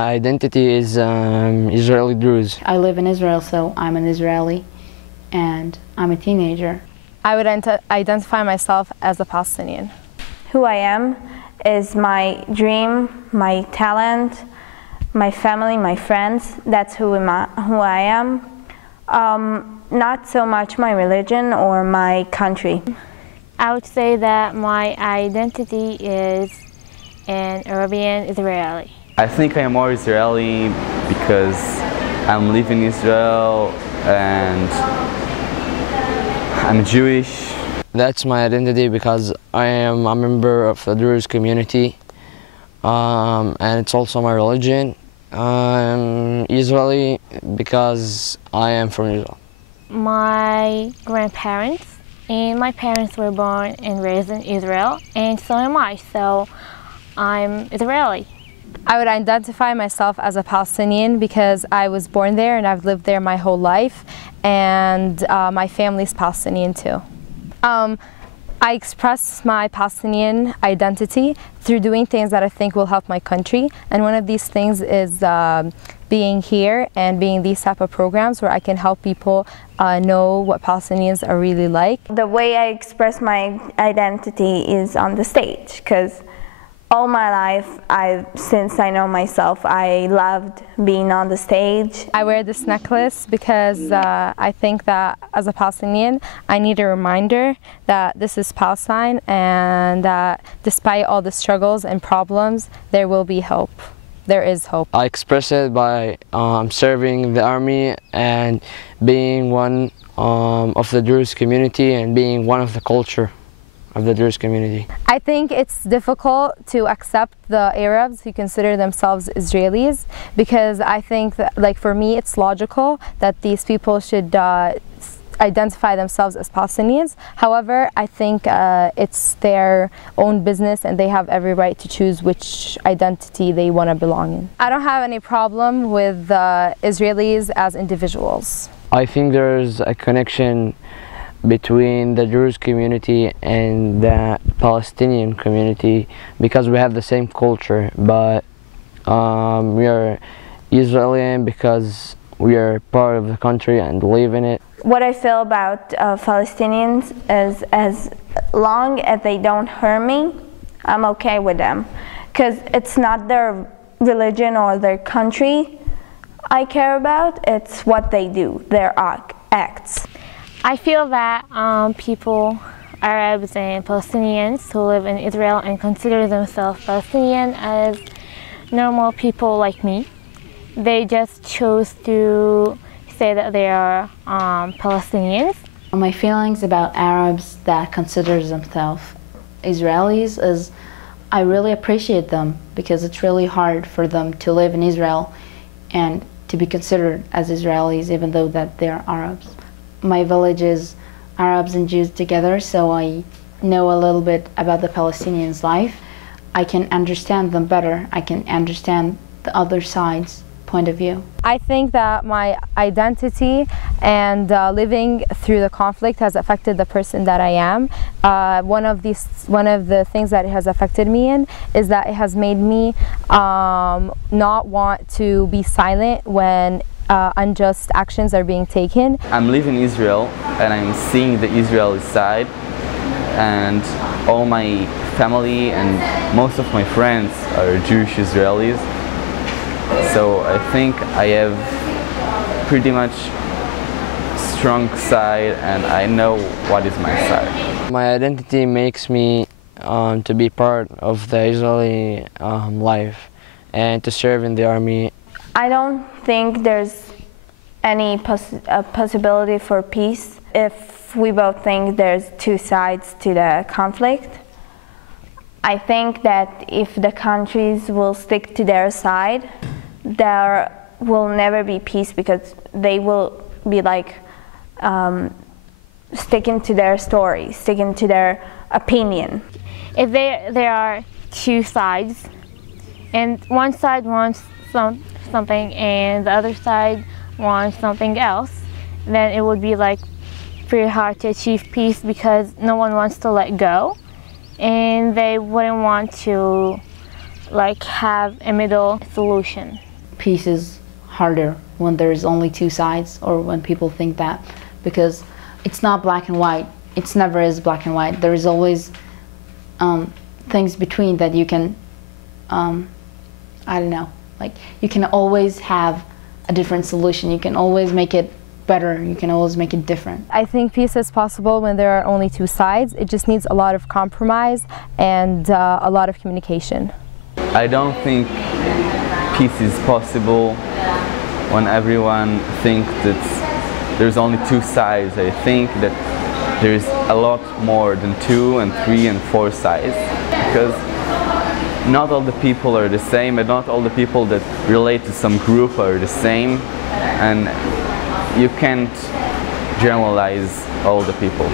My identity is Israeli Druze. I live in Israel, so I'm an Israeli, and I'm a teenager. I would identify myself as a Palestinian. Who I am is my dream, my talent, my family, my friends. That's who I am. Not so much my religion or my country. I would say that my identity is an Arabian Israeli. I think I am more Israeli because I'm living in Israel and I'm Jewish. That's my identity because I am a member of the Druze community, and it's also my religion. I'm Israeli because I am from Israel. My grandparents and my parents were born and raised in Israel, and so am I, so I'm Israeli. I would identify myself as a Palestinian because I was born there and I've lived there my whole life, and my family's Palestinian too. I express my Palestinian identity through doing things that I think will help my country, and one of these things is being here and being these type of programs where I can help people know what Palestinians are really like. The way I express my identity is on the stage, because all my life, since I know myself, I loved being on the stage. I wear this necklace because I think that as a Palestinian, I need a reminder that this is Palestine and that despite all the struggles and problems, there will be hope. There is hope. I express it by serving the army and being one of the Druze community and being one of the culture of the Druze community. I think it's difficult to accept the Arabs who consider themselves Israelis, because I think that, like, for me, it's logical that these people should identify themselves as Palestinians. However, I think it's their own business and they have every right to choose which identity they want to belong in. I don't have any problem with Israelis as individuals. I think there's a connection between the Druze community and the Palestinian community because we have the same culture, but we are Israeli because we are part of the country and live in it. What I feel about Palestinians is as long as they don't hurt me, I'm okay with them, because it's not their religion or their country I care about, it's what they do, their acts. I feel that people, Arabs and Palestinians who live in Israel and consider themselves Palestinian as normal people like me, they just chose to say that they are Palestinians. My feelings about Arabs that consider themselves Israelis is I really appreciate them because it's really hard for them to live in Israel and to be considered as Israelis even though that they're Arabs. My village is Arabs and Jews together, so I know a little bit about the Palestinians' life. I can understand them better. I can understand the other side's point of view. I think that my identity and living through the conflict has affected the person that I am. One of the things that it has affected me in is that it has made me not want to be silent when unjust actions are being taken. I'm living in Israel and I'm seeing the Israeli side, and all my family and most of my friends are Jewish Israelis. So I think I have pretty much strong side, and I know what is my side. My identity makes me to be part of the Israeli life and to serve in the army. I don't think there's any possibility for peace if we both think there's two sides to the conflict. I think that if the countries will stick to their side, there will never be peace, because they will be like sticking to their story, sticking to their opinion. If there are two sides, and one side wants something and the other side wants something else, then it would be like pretty hard to achieve peace, because no one wants to let go, and they wouldn't want to like have a middle solution. Peace is harder when there's only two sides, or when people think that, because it's not black and white. It's never is black and white. There is always things between that you can, I don't know, like you can always have a different solution. You can always make it better. You can always make it different. I think peace is possible when there are only two sides. It just needs a lot of compromise and a lot of communication. I don't think peace is possible when everyone thinks that there's only two sides. I think that there's a lot more than 2 and 3 and 4 sides, because not all the people are the same, and not all the people that relate to some group are the same, and you can't generalize all the people.